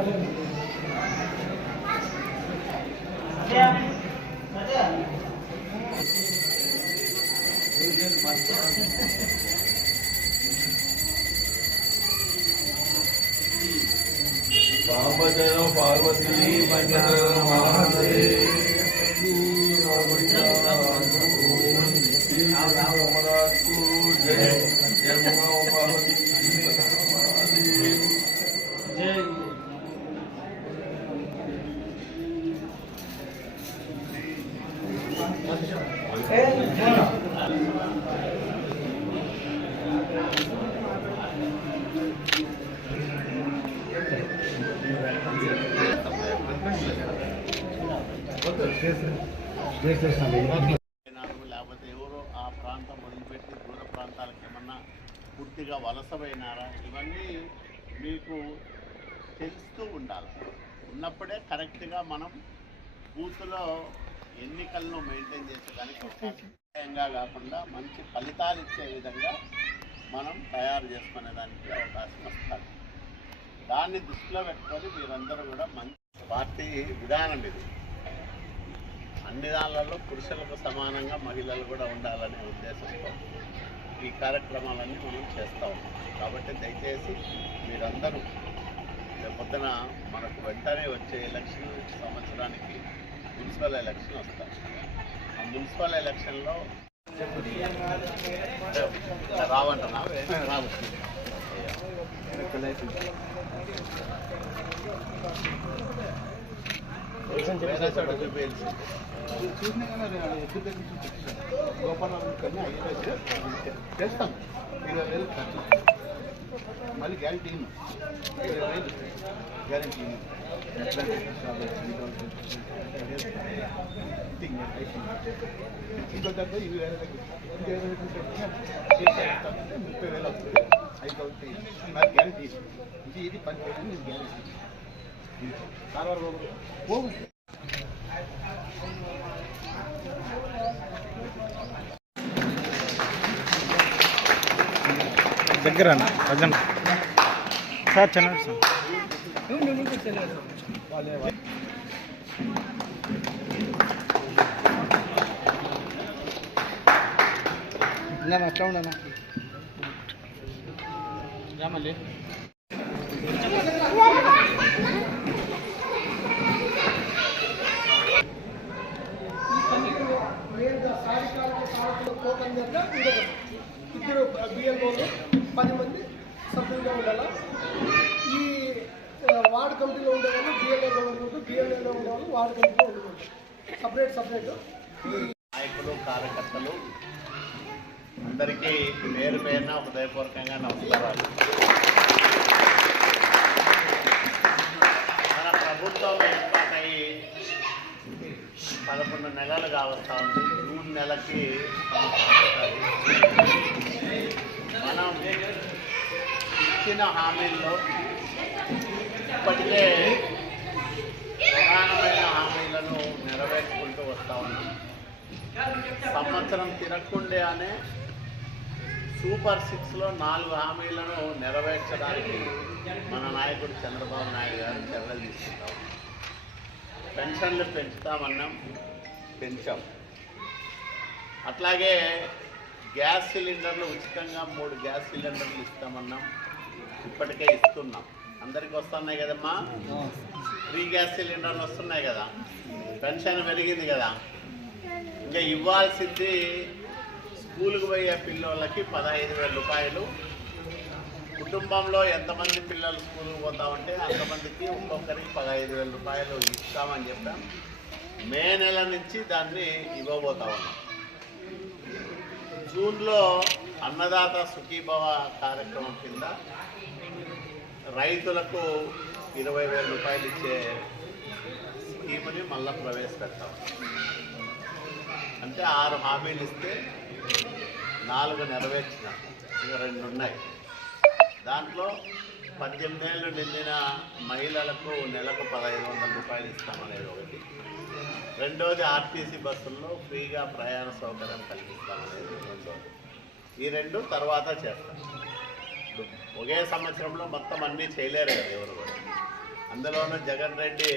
पार्वती లేకపోతే ఎవరో ఆ ప్రాంతం వదిలిపెట్టి దూర ప్రాంతాలకు ఏమన్నా పూర్తిగా వలసపోయినారా, ఇవన్నీ మీకు తెలుస్తూ ఉండాలి. ఉన్నప్పుడే కరెక్ట్గా మనం బూత్లో ఎన్నికలను మెయింటైన్ చేసేదానికి సహాయంగా కాకుండా మంచి ఫలితాలు ఇచ్చే విధంగా మనం తయారు చేసుకునేదానికి అవకాశం వస్తుంది. దాన్ని దృష్టిలో పెట్టుకొని మీరందరూ కూడా మంచి పార్టీ విధానం ఇది. అన్ని దానిలలో పురుషులకు సమానంగా మహిళలు కూడా ఉండాలనే ఉద్దేశంతో ఈ కార్యక్రమాలన్నీ మనం చేస్తూ ఉన్నాం. కాబట్టి దయచేసి మీరందరూ రేపొద్దున మనకు వెంటనే వచ్చే ఎలక్షన్ సంవత్సరానికి మున్సిపల్ ఎలక్షన్ వస్తాయి. ఆ మున్సిపల్ ఎలక్షన్లో రావంటున్నా రావచ్చు వేరే చోట చూపించి చూసినా కానీ గోపాలం కన్నా చేస్తాం. 20,000 ఖర్చు మళ్ళీ గ్యారెంటీ 20,000 గ్యారెంటీ ఇంకో దగ్గర 20,000 30,000 వస్తుంది. 5,000 నాకు గ్యారెంటీ ఇది 10,000 నేను గ్యారెంటీ కారవారు పోగు దగ్గర ప్రజెంట్ సార్ చెన్నై సార్ అట్లా ఉండనా రామల్లి ఇద్దరు బిఎల్ఓలు 10 మంది సభ్యులుగా ఉండాలి. ఈ వార్డు కమిటీలో ఉండేవాళ్ళు బిఎల్ఏలో ఉండకూడదు, బిఎల్ఏలో ఉండేవాళ్ళు వార్డు కమిటీలో ఉండకూడదు. సపరేట్ నాయకులు కార్యకర్తలు అందరికీ పేరు పేరున హృదయపూర్వకంగా నమస్కారాలు. మన ప్రభుత్వం ఏర్పాటయ్యి 11 నెలలు కావస్తా ఉంది. జూన్ నెలకి మనం ఇచ్చిన హామీల్లో ఇప్పటికే ప్రధానమైన హామీలను నెరవేర్చుకుంటూ వస్తూ ఉన్నాం. సంవత్సరం తిరగకుండే అనే సూపర్ 6లో 4 హామీలను నెరవేర్చడానికి మన నాయకుడు చంద్రబాబు నాయుడు గారు చర్యలు తీసుకుంటాం. పెన్షన్లు పెంచుతామన్నాం, పెంచాం. అట్లాగే గ్యాస్ సిలిండర్లు ఉచితంగా 3 గ్యాస్ సిలిండర్లు ఇస్తామన్నాం, ఇప్పటికే ఇస్తున్నాం. అందరికీ వస్తున్నాయి కదమ్మా, ఫ్రీ గ్యాస్ సిలిండర్లు వస్తున్నాయి కదా, పెన్షన్ పెరిగింది కదా. ఇంకా ఇవ్వాల్సింది స్కూల్కి పోయే పిల్లలకి 15,000 రూపాయలు. కుటుంబంలో ఎంతమంది పిల్లలు స్కూల్కి పోతామంటే అంతమందికి ఒక్కొక్కరికి 15,000 రూపాయలు ఇస్తామని చెప్పాం. మే నెల నుంచి దాన్ని ఇవ్వబోతా ఉన్నాం. జూన్లో అన్నదాత సుఖీభవ కార్యక్రమం కింద రైతులకు 20,000 రూపాయలు ఇచ్చే స్కీమ్ని మళ్ళా ప్రవేశపెడతాం. అంటే 6 హామీలు ఇస్తే 4 నెరవేర్చినాం, ఇంకా 2 ఉన్నాయి. దాంట్లో 18 ఏళ్ళు నిండిన మహిళలకు నెలకు 1,500 రూపాయలు ఇస్తామనేది ఒకటి. రెండోది ఆర్టీసీ బస్సుల్లో ఫ్రీగా ప్రయాణ సౌకర్యం కల్పిస్తామనేది రెండోది. ఈ 2 తర్వాత చేస్తాం. ఒకే సంవత్సరంలో మొత్తం అన్నీ చేయలేరు కదా ఎవరు కూడా. అందులోనూ జగన్ రెడ్డి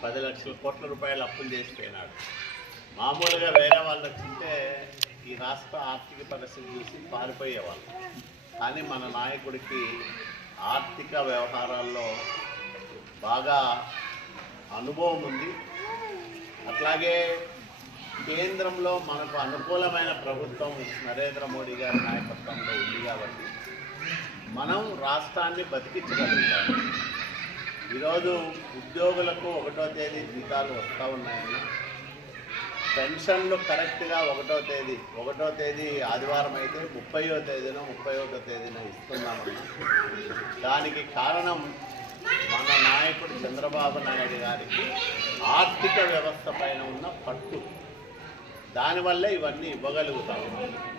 10 లక్షల కోట్ల రూపాయలు అప్పులు చేసిపోయినాడు. మామూలుగా వేరే వాళ్ళు వచ్చింటే ఈ రాష్ట్ర ఆర్థిక పరిస్థితి చూసి పారిపోయేవాళ్ళు. కానీ మన నాయకుడికి ఆర్థిక వ్యవహారాల్లో బాగా అనుభవం ఉంది. అట్లాగే కేంద్రంలో మనకు అనుకూలమైన ప్రభుత్వం నరేంద్ర మోడీ గారి నాయకత్వంలో ఉంది కాబట్టి మనం రాష్ట్రాన్ని బతికించగలుగుతాం. ఈరోజు ఉద్యోగులకు 1వ తేదీ జీతాలు వస్తూ ఉన్నాయన్న, పెన్షన్లు కరెక్ట్గా 1వ తేదీ ఆదివారం అయితే 30వ తేదీన 31వ తేదీన ఇస్తున్నామన్నా. దానికి కారణం మన నాయకుడు చంద్రబాబు నాయుడు గారికి ఆర్థిక వ్యవస్థ పైన ఉన్న పట్టు. దానివల్లే ఇవన్నీ ఇవ్వగలుగుతాము.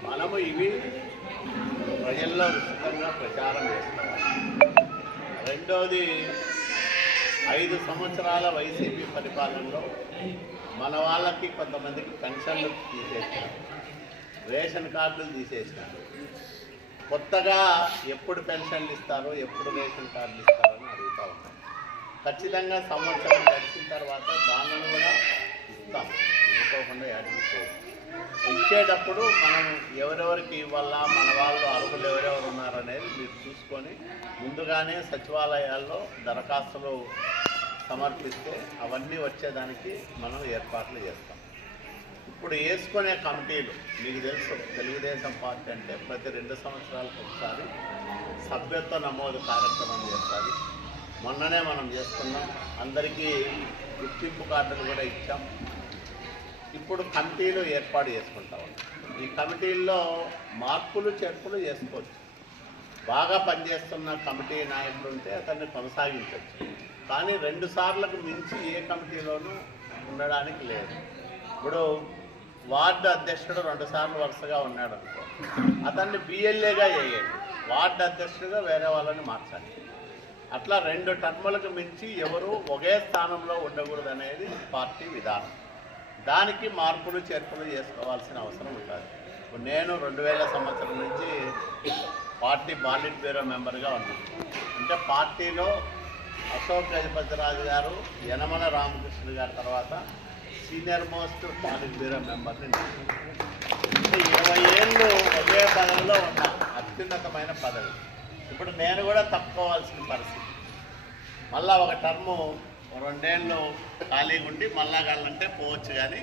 మనము ఇవి ప్రజల్లో విస్తృతంగా ప్రచారం చేస్తున్నాము. రెండోది, 5 సంవత్సరాల వైసీపీ పరిపాలనలో మన వాళ్ళకి కొంతమందికి పెన్షన్లు తీసేసినారు, రేషన్ కార్డులు తీసేసినారు. కొత్తగా ఎప్పుడు పెన్షన్లు ఇస్తారో, ఎప్పుడు రేషన్ కార్డులు ఇస్తారని అడుగుతూ ఉన్నాం. ఖచ్చితంగా సంవత్సరం గడిచిన తర్వాత దానిని కూడా ఇస్తాం, ఇవ్వకోకుండా అడిగిపోవచ్చు. ఇచ్చేటప్పుడు మనం ఎవరెవరికి ఇవ్వాలా, మన వాళ్ళు అర్హులు ఎవరెవరు ఉన్నారనేది మీరు చూసుకొని ముందుగానే సచివాలయాల్లో దరఖాస్తులు సమర్పిస్తే అవన్నీ వచ్చేదానికి మనం ఏర్పాట్లు చేస్తాం. ఇప్పుడు వేసుకునే కమిటీలు మీకు తెలుసు, తెలుగుదేశం పార్టీ అంటే ప్రతి 2 సంవత్సరాలకు ఒకసారి సభ్యత్వ నమోదు కార్యక్రమం చేస్తుంది. మొన్ననే మనం చేసుకున్నాం, అందరికీ గుర్తింపు కార్డులు కూడా ఇచ్చాం. ఇప్పుడు కమిటీలు ఏర్పాటు చేసుకుంటాం. ఈ కమిటీల్లో మార్పులు చేర్పులు చేసుకోవచ్చు. బాగా పనిచేస్తున్న కమిటీ నాయకుడు ఉంటే అతన్ని కొనసాగించవచ్చు. కానీ 2 సార్లకు మించి ఏ కమిటీలోనూ ఉండడానికి లేదు. ఇప్పుడు వార్డు అధ్యక్షుడు 2 సార్లు వరుసగా ఉన్నాడు అనుకో, అతన్ని బిఎల్ఏగా వేయండి, వార్డు అధ్యక్షుడిగా వేరే వాళ్ళని మార్చాలి. అట్లా 2 టర్ములకు మించి ఎవరు ఒకే స్థానంలో ఉండకూడదు అనేది పార్టీ విధానం. దానికి మార్పులు చేర్పులు చేసుకోవాల్సిన అవసరం ఉంటుంది. ఇప్పుడు నేను 2000 సంవత్సరం నుంచి పార్టీ బాలిట్ బ్యూరో మెంబర్గా ఉన్నాను. అంటే పార్టీలో అశోక్ గజపతిరాజు గారు, యనమల రామకృష్ణ గారి తర్వాత సీనియర్ మోస్ట్ పాలిట్ బ్యూరో మెంబర్ని నేను. అంటే 20 ఏళ్ళు ఒకే పదవిలో ఉన్నా, అత్యున్నతమైన పదవి. ఇప్పుడు నేను కూడా తప్పుకోవాల్సిన పరిస్థితి. మళ్ళా ఒక టర్ము 2 ఏళ్ళు ఖాళీగా ఉండి మళ్ళా కావాలంటే పోవచ్చు. కానీ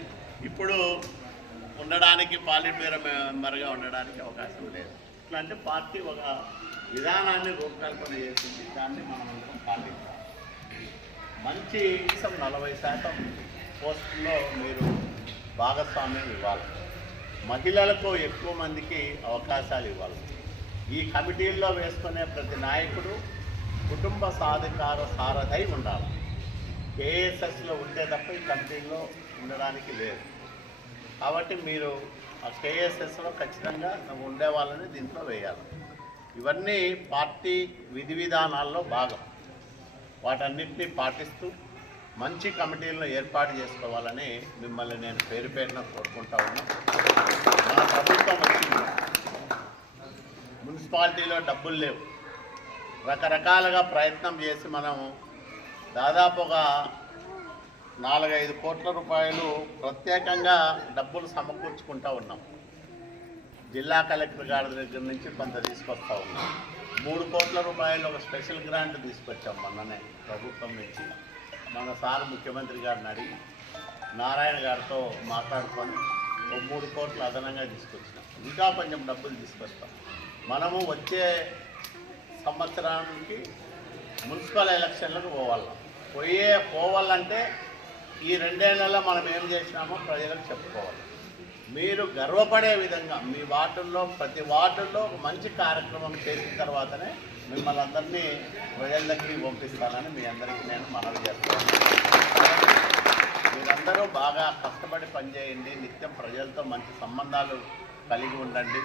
ఇప్పుడు ఉండడానికి పాలిట్ బ్యూరో మెంబర్గా ఉండడానికి అవకాశం లేదు. ఇట్లా అంటే పార్టీ ఒక విధానాన్ని రూపకల్పన చేసింది, దాన్ని మనం అందరం పాటించాలి. మంచి 40% పోస్టుల్లో మీరు భాగస్వామ్యం ఇవ్వాలి. మహిళలకు ఎక్కువ మందికి అవకాశాలు ఇవ్వాలి. ఈ కమిటీల్లో వేసుకునే ప్రతి నాయకుడు కుటుంబ సారథై ఉండాలి. కేఎస్ఎస్లో ఉంటే తప్ప ఈ కమిటీల్లో ఉండడానికి లేదు. కాబట్టి మీరు ఆ కేఎస్ఎస్లో ఖచ్చితంగా ఉండే వాళ్ళని దీంట్లో వేయాలి. ఇవన్నీ పార్టీ విధి విధానాల్లో భాగం. వాటన్నిటినీ పాటిస్తూ మంచి కమిటీలను ఏర్పాటు చేసుకోవాలని మిమ్మల్ని నేను పేరు పేరున కోరుకుంటా ఉన్నా. మన ప్రభుత్వం వచ్చింది, మున్సిపాలిటీలో డబ్బులు లేవు, రకరకాలుగా ప్రయత్నం చేసి మనం దాదాపు ఒక 4-5 కోట్ల రూపాయలు ప్రత్యేకంగా డబ్బులు సమకూర్చుకుంటూ ఉన్నాం. జిల్లా కలెక్టర్ గారి దగ్గర నుంచి కొంత తీసుకొస్తూ ఉన్నాం. 3 కోట్ల రూపాయలు ఒక స్పెషల్ గ్రాంట్ తీసుకొచ్చాం మొన్ననే ప్రభుత్వం నుంచి. మన సార్ ముఖ్యమంత్రి గారిని అడిగి నారాయణ గారితో మాట్లాడుకొని 3 కోట్లు అదనంగా తీసుకొచ్చినాం. ఇంకా కొంచెం డబ్బులు తీసుకొస్తాం. మనము వచ్చే సంవత్సరానికి మున్సిపల్ ఎలక్షన్లకు పోవాలంటే ఈ 2 ఏళ్లలో మనం ఏం చేసినామో ప్రజలకు చెప్పుకోవాలి. మీరు గర్వపడే విధంగా మీ వార్డుల్లో ప్రతి వార్డుల్లో ఒక మంచి కార్యక్రమం చేసిన తర్వాతనే మిమ్మల్ని అందరినీ ప్రజల దగ్గరికి పంపిస్తానని మీ అందరికీ నేను మనవి చేస్తాను. మీరందరూ బాగా కష్టపడి పనిచేయండి, నిత్యం ప్రజలతో మంచి సంబంధాలు కలిగి ఉండండి,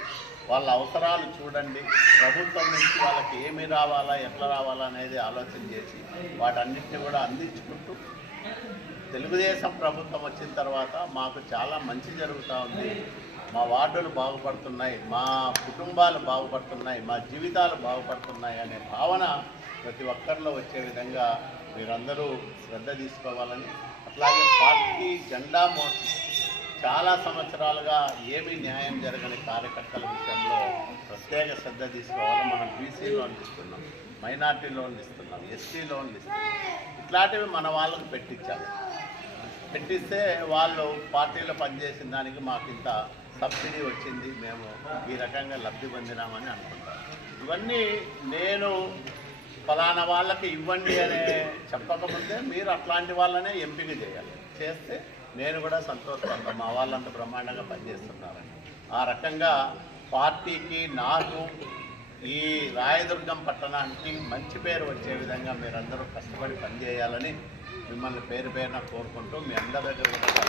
వాళ్ళ అవసరాలు చూడండి, ప్రభుత్వం నుంచి వాళ్ళకి ఏమి రావాలా ఎట్లా రావాలా అనేది ఆలోచన చేసి వాటన్నిటిని కూడా అందించుకుంటూ తెలుగుదేశం ప్రభుత్వం వచ్చిన తర్వాత మాకు చాలా మంచి జరుగుతూ ఉంది. మా వార్డులు బాగుపడుతున్నాయి, మా కుటుంబాలు బాగుపడుతున్నాయి, మా జీవితాలు బాగుపడుతున్నాయి అనే భావన ప్రతి ఒక్కరిలో వచ్చే విధంగా మీరందరూ శ్రద్ధ తీసుకోవాలని, అట్లాగే పార్టీ జెండా మోసి చాలా సంవత్సరాలుగా ఏమీ న్యాయం జరగని కార్యకర్తల విషయంలో ప్రత్యేక శ్రద్ధ తీసుకోవాలి. మనం బీసీ లోన్లు ఇస్తున్నాం, మైనార్టీ లోన్లు ఇస్తున్నాం, ఎస్టీ లోన్లు ఇస్తున్నాం. ఇట్లాంటివి మన వాళ్ళకు పెట్టించాలి. పెట్టిస్తే వాళ్ళు పార్టీలో పనిచేసిన దానికి మాకు ఇంత సబ్సిడీ వచ్చింది, మేము ఈ రకంగా లబ్ధి పొందినామని అనుకుంటాం. ఇవన్నీ నేను ఫలానా వాళ్ళకి ఇవ్వండి అనే చెప్పకముందే మీరు అట్లాంటి వాళ్ళనే ఎంపిక చేయాలి. చేస్తే నేను కూడా సంతోషపడతాను, మా వాళ్ళంతా బ్రహ్మాండంగా పనిచేస్తున్నారని. ఆ రకంగా పార్టీకి, నాకు, ఈ రాయదుర్గం పట్టణానికి మంచి పేరు వచ్చే విధంగా మీరందరూ కష్టపడి పనిచేయాలని మిమ్మల్ని పేరు పేరున కోరుకుంటూ మీ అందరి దగ్గర కూడా